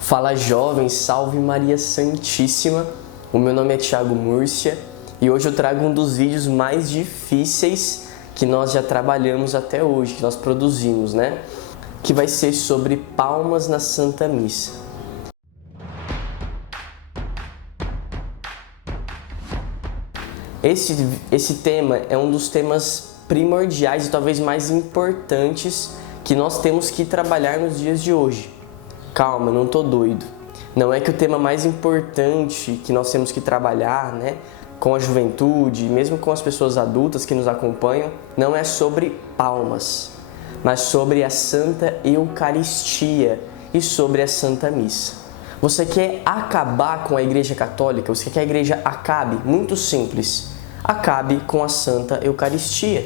Fala jovens, salve Maria Santíssima. O meu nome é Thiago Múrcia e hoje eu trago um dos vídeos mais difíceis que nós já trabalhamos até hoje, que nós produzimos, né? Que vai ser sobre palmas na Santa Missa. Esse tema é um dos temas primordiais e talvez mais importantes que nós temos que trabalhar nos dias de hoje. Calma, não tô doido. Não é que o tema mais importante que nós temos que trabalhar, né, com a juventude, mesmo com as pessoas adultas que nos acompanham, não é sobre palmas, mas sobre a Santa Eucaristia e sobre a Santa Missa. Você quer acabar com a Igreja Católica? Você quer que a Igreja acabe? Muito simples. Acabe com a Santa Eucaristia.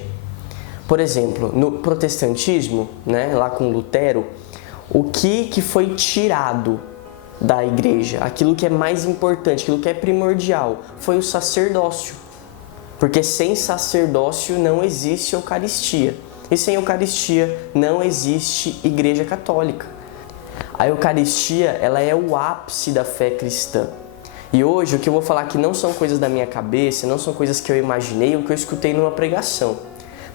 Por exemplo, no protestantismo, né, lá com Lutero, o que foi tirado da igreja, aquilo que é mais importante, aquilo que é primordial, foi o sacerdócio. Porque sem sacerdócio não existe Eucaristia. E sem Eucaristia não existe Igreja Católica. A Eucaristia, ela é o ápice da fé cristã. E hoje o que eu vou falar aqui não são coisas da minha cabeça, não são coisas que eu imaginei ou que eu escutei numa pregação,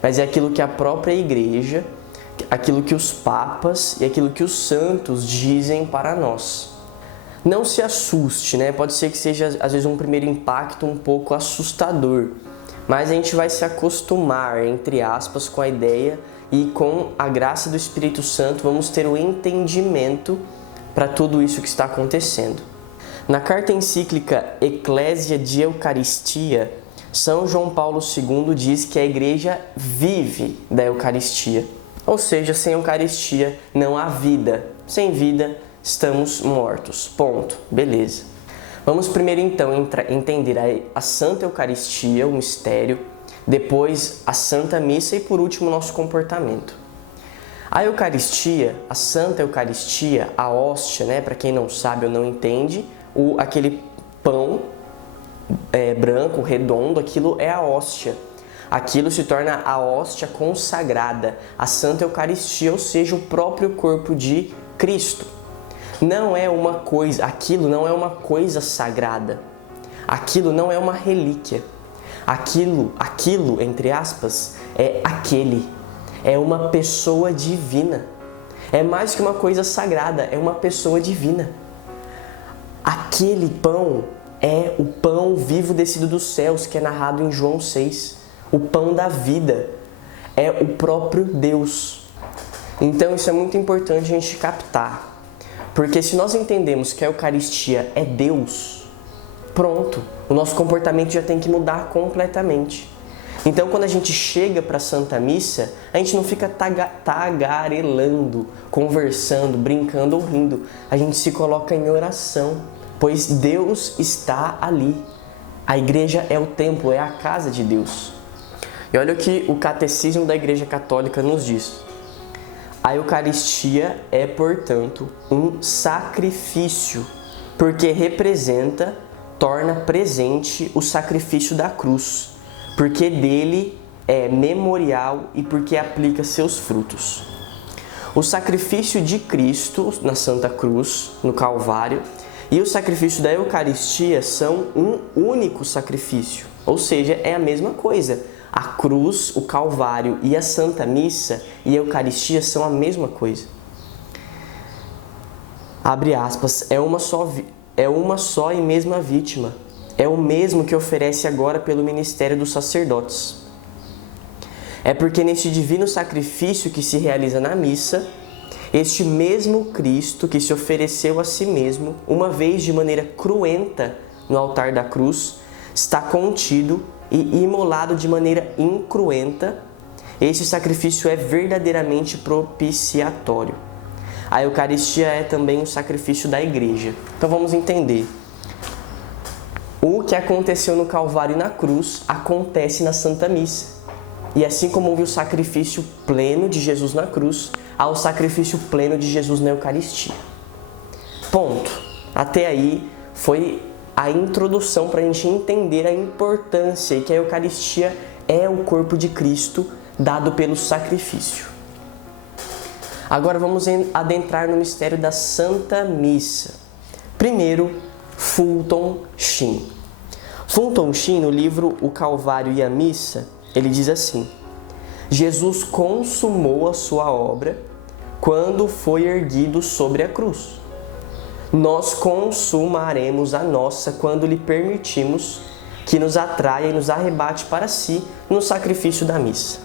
mas é aquilo que a própria igreja, aquilo que os papas e aquilo que os santos dizem para nós. Não se assuste, né? Pode ser que seja às vezes um primeiro impacto um pouco assustador, mas a gente vai se acostumar, entre aspas, com a ideia e com a graça do Espírito Santo vamos ter o entendimento para tudo isso que está acontecendo. Na carta encíclica Ecclesia de Eucaristia, São João Paulo II diz que a igreja vive da Eucaristia. Ou seja, sem Eucaristia não há vida. Sem vida, estamos mortos. Ponto. Beleza. Vamos primeiro então entender a Santa Eucaristia, o mistério, depois a Santa Missa e por último o nosso comportamento. A Eucaristia, a Santa Eucaristia, a hóstia, né, para quem não sabe ou não entende, aquele pão branco, redondo, aquilo é a hóstia. Aquilo se torna a hóstia consagrada, a Santa Eucaristia, ou seja, o próprio corpo de Cristo. Não é uma coisa, aquilo não é uma coisa sagrada. Aquilo não é uma relíquia. Aquilo, entre aspas, é aquele. É uma pessoa divina. É mais que uma coisa sagrada, é uma pessoa divina. Aquele pão é o pão vivo descido dos céus, que é narrado em João 6. O pão da vida é o próprio Deus. Então isso é muito importante a gente captar. Porque se nós entendemos que a Eucaristia é Deus, pronto, o nosso comportamento já tem que mudar completamente. Então quando a gente chega para a Santa Missa, a gente não fica tagarelando, conversando, brincando ou rindo. A gente se coloca em oração, pois Deus está ali. A igreja é o templo, é a casa de Deus. E olha o que o Catecismo da Igreja Católica nos diz. A Eucaristia é, portanto, um sacrifício, porque representa, torna presente o sacrifício da cruz, porque dele é memorial e porque aplica seus frutos. O sacrifício de Cristo na Santa Cruz, no Calvário, e o sacrifício da Eucaristia são um único sacrifício, ou seja, é a mesma coisa. A cruz, o Calvário e a Santa Missa e a Eucaristia são a mesma coisa. Abre aspas, é uma só e mesma vítima. É o mesmo que oferece agora pelo ministério dos sacerdotes. É porque neste divino sacrifício que se realiza na missa, este mesmo Cristo que se ofereceu a si mesmo, uma vez de maneira cruenta no altar da cruz, está contido e imolado de maneira incruenta. Este sacrifício é verdadeiramente propiciatório. A Eucaristia é também um sacrifício da Igreja. Então vamos entender. O que aconteceu no Calvário e na cruz acontece na Santa Missa. E assim como houve o sacrifício pleno de Jesus na cruz, há o sacrifício pleno de Jesus na Eucaristia. Ponto. Até aí foi a introdução para a gente entender a importância e que a Eucaristia é o corpo de Cristo dado pelo sacrifício. Agora vamos adentrar no mistério da Santa Missa. Primeiro, Fulton Sheen. Fulton Sheen, no livro O Calvário e a Missa, ele diz assim: Jesus consumou a sua obra quando foi erguido sobre a cruz. Nós consumaremos a nossa quando lhe permitimos que nos atraia e nos arrebate para si no sacrifício da missa.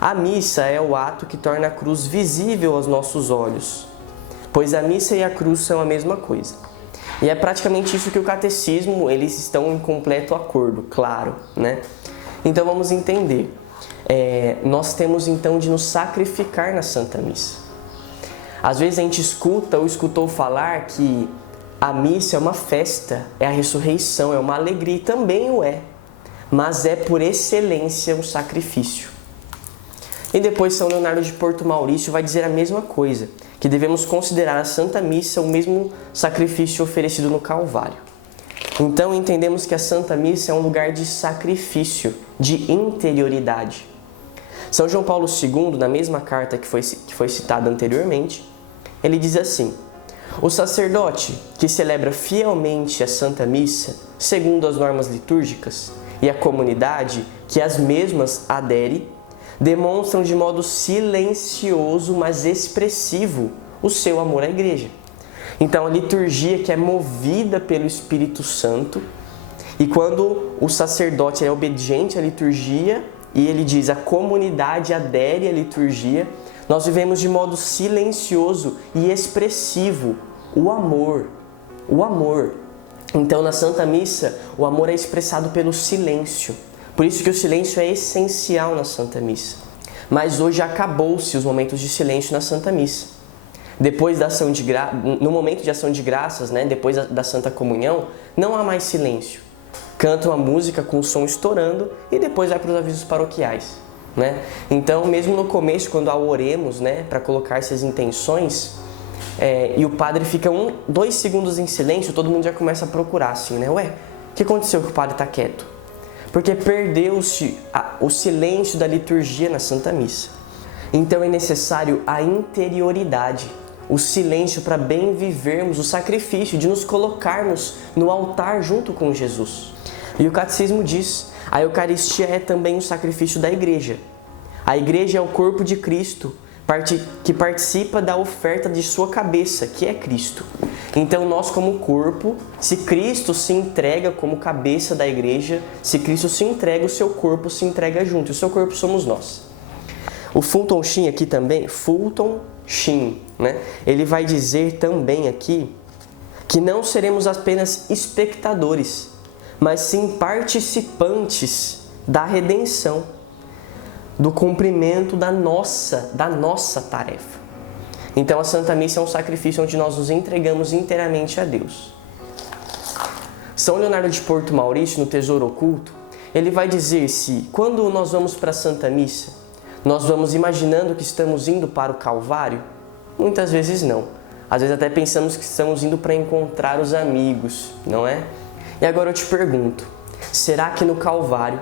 A missa é o ato que torna a cruz visível aos nossos olhos, pois a missa e a cruz são a mesma coisa. E é praticamente isso que o catecismo, eles estão em completo acordo, claro, né? Então vamos entender. Nós temos então de nos sacrificar na Santa Missa. Às vezes a gente escuta ou escutou falar que a missa é uma festa, é a ressurreição, é uma alegria, e também o é, mas é por excelência um sacrifício. E depois São Leonardo de Porto Maurício vai dizer a mesma coisa, que devemos considerar a Santa Missa o mesmo sacrifício oferecido no Calvário. Então entendemos que a Santa Missa é um lugar de sacrifício, de interioridade. São João Paulo II, na mesma carta que foi citada anteriormente, ele diz assim: o sacerdote que celebra fielmente a Santa Missa, segundo as normas litúrgicas, e a comunidade que às mesmas adere, demonstram de modo silencioso, mas expressivo, o seu amor à Igreja. Então, a liturgia que é movida pelo Espírito Santo, e quando o sacerdote é obediente à liturgia, e ele diz a comunidade adere à liturgia, nós vivemos de modo silencioso e expressivo o amor. O amor. Então, na Santa Missa, o amor é expressado pelo silêncio. Por isso que o silêncio é essencial na Santa Missa. Mas hoje acabou-se os momentos de silêncio na Santa Missa. Depois da no momento de ação de graças, né, depois da Santa Comunhão, não há mais silêncio. Cantam a música com o som estourando e depois vai para os avisos paroquiais, né? Então, mesmo no começo, quando há oremos, né, para colocar essas intenções, e o padre fica 2 segundos em silêncio, todo mundo já começa a procurar assim, né? Ué, o que aconteceu que o padre está quieto? Porque perdeu-se o silêncio da liturgia na Santa Missa. Então é necessário a interioridade, o silêncio para bem vivermos o sacrifício de nos colocarmos no altar junto com Jesus. E o catecismo diz: a Eucaristia é também o sacrifício da Igreja. A Igreja é o corpo de Cristo, que participa da oferta de sua cabeça, que é Cristo. Então nós, como corpo, se Cristo se entrega como cabeça da Igreja, se Cristo se entrega, o seu corpo se entrega junto, o seu corpo somos nós. O Fulton Sheen aqui também, Fulton Sheen, né? Ele vai dizer também aqui que não seremos apenas espectadores, mas sim participantes da redenção, do cumprimento da nossa tarefa. Então a Santa Missa é um sacrifício onde nós nos entregamos inteiramente a Deus. São Leonardo de Porto Maurício, no Tesouro Oculto, ele vai dizer se quando nós vamos para a Santa Missa, nós vamos imaginando que estamos indo para o Calvário? Muitas vezes não. Às vezes até pensamos que estamos indo para encontrar os amigos, não é? E agora eu te pergunto, será que no Calvário,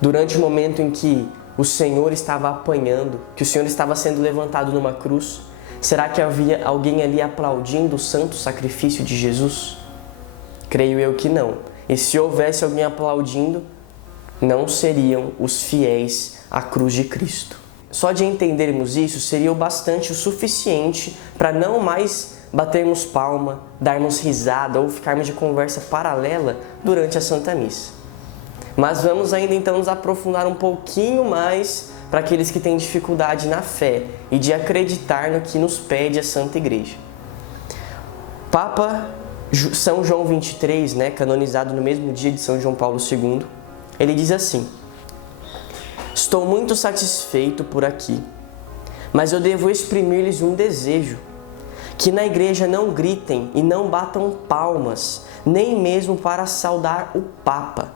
durante o momento em que o Senhor estava apanhando, que o Senhor estava sendo levantado numa cruz, será que havia alguém ali aplaudindo o santo sacrifício de Jesus? Creio eu que não. E se houvesse alguém aplaudindo, não seriam os fiéis à cruz de Cristo. Só de entendermos isso seria o bastante, o suficiente para não mais batermos palma, darmos risada ou ficarmos de conversa paralela durante a Santa Missa. Mas vamos ainda então nos aprofundar um pouquinho mais para aqueles que têm dificuldade na fé e de acreditar no que nos pede a Santa Igreja. Papa São João XXIII, né, canonizado no mesmo dia de São João Paulo II, ele diz assim: estou muito satisfeito por aqui, mas eu devo exprimir-lhes um desejo, que na igreja não gritem e não batam palmas, nem mesmo para saudar o Papa,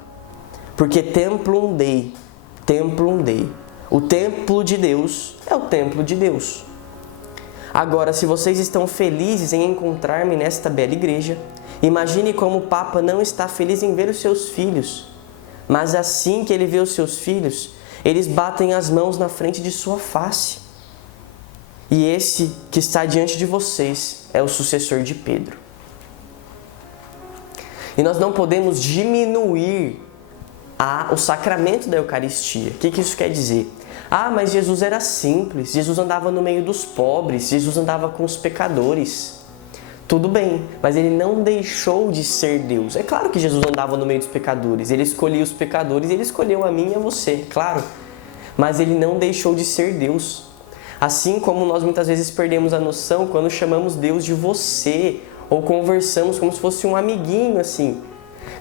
porque templum Dei. O templo de Deus é o templo de Deus. Agora, se vocês estão felizes em encontrar-me nesta bela igreja, imagine como o Papa não está feliz em ver os seus filhos. Mas assim que ele vê os seus filhos, eles batem as mãos na frente de sua face. E esse que está diante de vocês é o sucessor de Pedro. E nós não podemos diminuir o sacramento da Eucaristia. O que isso quer dizer? Mas Jesus era simples, Jesus andava no meio dos pobres, Jesus andava com os pecadores. Tudo bem, mas ele não deixou de ser Deus. É claro que Jesus andava no meio dos pecadores, ele escolhia os pecadores, ele escolheu a mim e a você, claro. Mas ele não deixou de ser Deus. Assim como nós muitas vezes perdemos a noção quando chamamos Deus de você, ou conversamos como se fosse um amiguinho assim.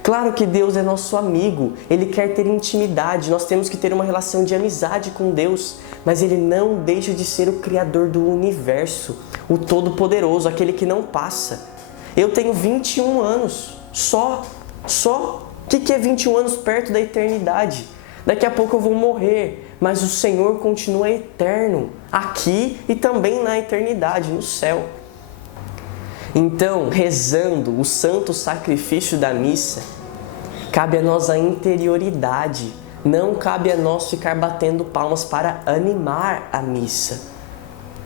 Claro que Deus é nosso amigo, Ele quer ter intimidade, nós temos que ter uma relação de amizade com Deus, mas Ele não deixa de ser o Criador do universo, o Todo-Poderoso, aquele que não passa. Eu tenho 21 anos, só. O que é 21 anos perto da eternidade? Daqui a pouco eu vou morrer, mas o Senhor continua eterno, aqui e também na eternidade, no céu. Então, rezando o santo sacrifício da missa, cabe a nós a interioridade, não cabe a nós ficar batendo palmas para animar a missa.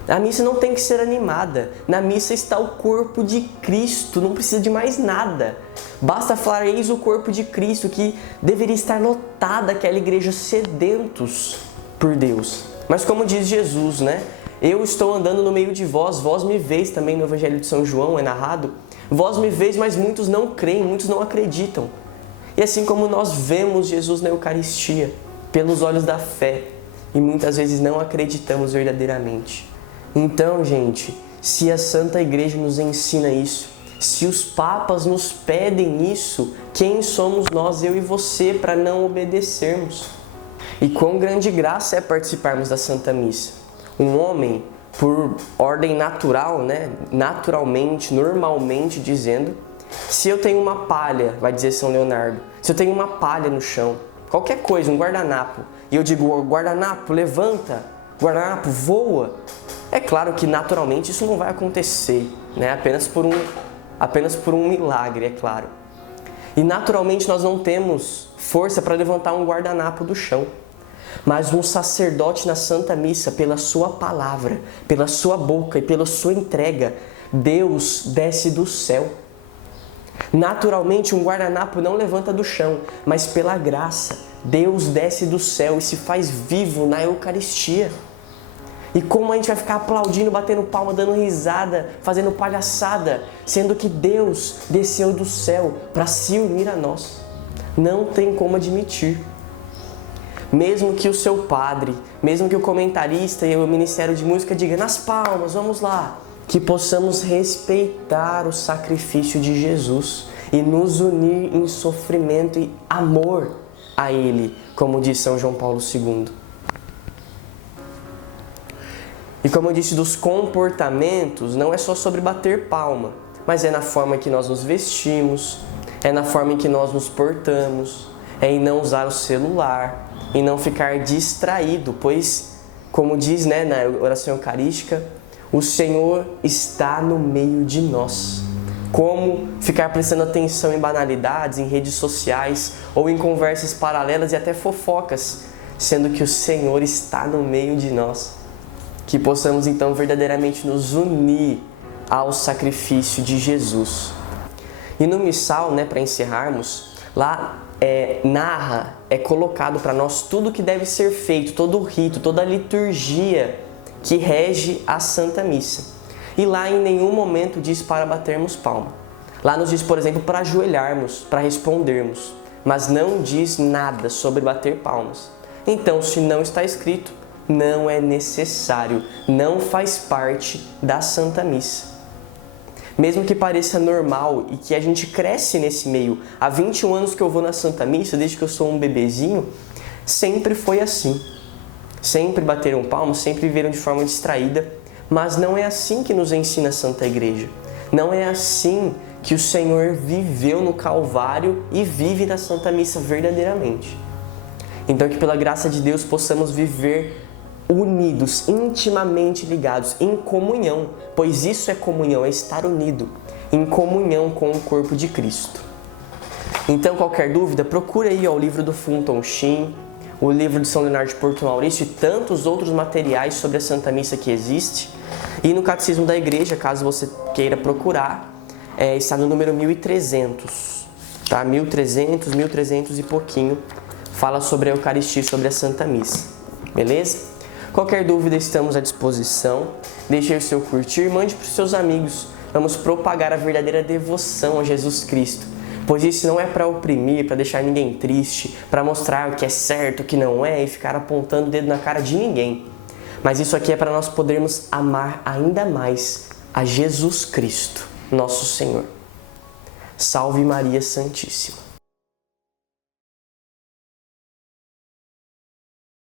A missa não tem que ser animada, na missa está o corpo de Cristo, não precisa de mais nada. Basta falar, eis o corpo de Cristo, que deveria estar lotada aquela igreja sedentos por Deus. Mas como diz Jesus, né? Eu estou andando no meio de vós, vós me veis, também no Evangelho de São João é narrado. Vós me veis, mas muitos não creem, muitos não acreditam. E assim como nós vemos Jesus na Eucaristia, pelos olhos da fé, e muitas vezes não acreditamos verdadeiramente. Então, gente, se a Santa Igreja nos ensina isso, se os papas nos pedem isso, quem somos nós, eu e você, para não obedecermos? E quão grande graça é participarmos da Santa Missa. Um homem, por ordem natural, né? Naturalmente, normalmente dizendo, se eu tenho uma palha, vai dizer São Leonardo, se eu tenho uma palha no chão, qualquer coisa, um guardanapo, e eu digo, guardanapo, levanta, guardanapo, voa, é claro que naturalmente isso não vai acontecer, né? Apenas por um milagre, é claro. E naturalmente nós não temos força para levantar um guardanapo do chão. Mas um sacerdote na Santa Missa, pela sua palavra, pela sua boca e pela sua entrega, Deus desce do céu. Naturalmente, um guardanapo não levanta do chão, mas pela graça, Deus desce do céu e se faz vivo na Eucaristia. E como a gente vai ficar aplaudindo, batendo palma, dando risada, fazendo palhaçada, sendo que Deus desceu do céu para se unir a nós? Não tem como admitir. Mesmo que o seu padre, mesmo que o comentarista e o Ministério de Música digam nas palmas, vamos lá, que possamos respeitar o sacrifício de Jesus e nos unir em sofrimento e amor a Ele, como diz São João Paulo II. E como eu disse, dos comportamentos, não é só sobre bater palma, mas é na forma que nós nos vestimos, é na forma em que nós nos portamos, é em não usar o celular, em não ficar distraído, pois, como diz, né, na oração eucarística, o Senhor está no meio de nós. Como ficar prestando atenção em banalidades, em redes sociais ou em conversas paralelas e até fofocas, sendo que o Senhor está no meio de nós. Que possamos então verdadeiramente nos unir ao sacrifício de Jesus. E no missal, né, para encerrarmos, lá é colocado para nós tudo o que deve ser feito, todo o rito, toda a liturgia que rege a Santa Missa. E lá em nenhum momento diz para batermos palma. Lá nos diz, por exemplo, para ajoelharmos, para respondermos, mas não diz nada sobre bater palmas. Então, se não está escrito, não é necessário, não faz parte da Santa Missa. Mesmo que pareça normal e que a gente cresce nesse meio, há 21 anos que eu vou na Santa Missa, desde que eu sou um bebezinho, sempre foi assim. Sempre bateram palmas, sempre viveram de forma distraída, mas não é assim que nos ensina a Santa Igreja. Não é assim que o Senhor viveu no Calvário e vive na Santa Missa verdadeiramente. Então que pela graça de Deus possamos viver unidos, intimamente ligados, em comunhão, pois isso é comunhão, é estar unido, em comunhão com o corpo de Cristo. Então, qualquer dúvida, procure aí o livro do Fulton Sheen, o livro de São Leonardo de Porto Maurício e tantos outros materiais sobre a Santa Missa que existe, E no Catecismo da Igreja, caso você queira procurar, está no número 1300, tá? 1300 e pouquinho, fala sobre a Eucaristia e sobre a Santa Missa, beleza? Qualquer dúvida, estamos à disposição. Deixe o seu curtir, mande para os seus amigos. Vamos propagar a verdadeira devoção a Jesus Cristo, pois isso não é para oprimir, para deixar ninguém triste, para mostrar o que é certo, o que não é e ficar apontando o dedo na cara de ninguém. Mas isso aqui é para nós podermos amar ainda mais a Jesus Cristo, nosso Senhor. Salve Maria Santíssima.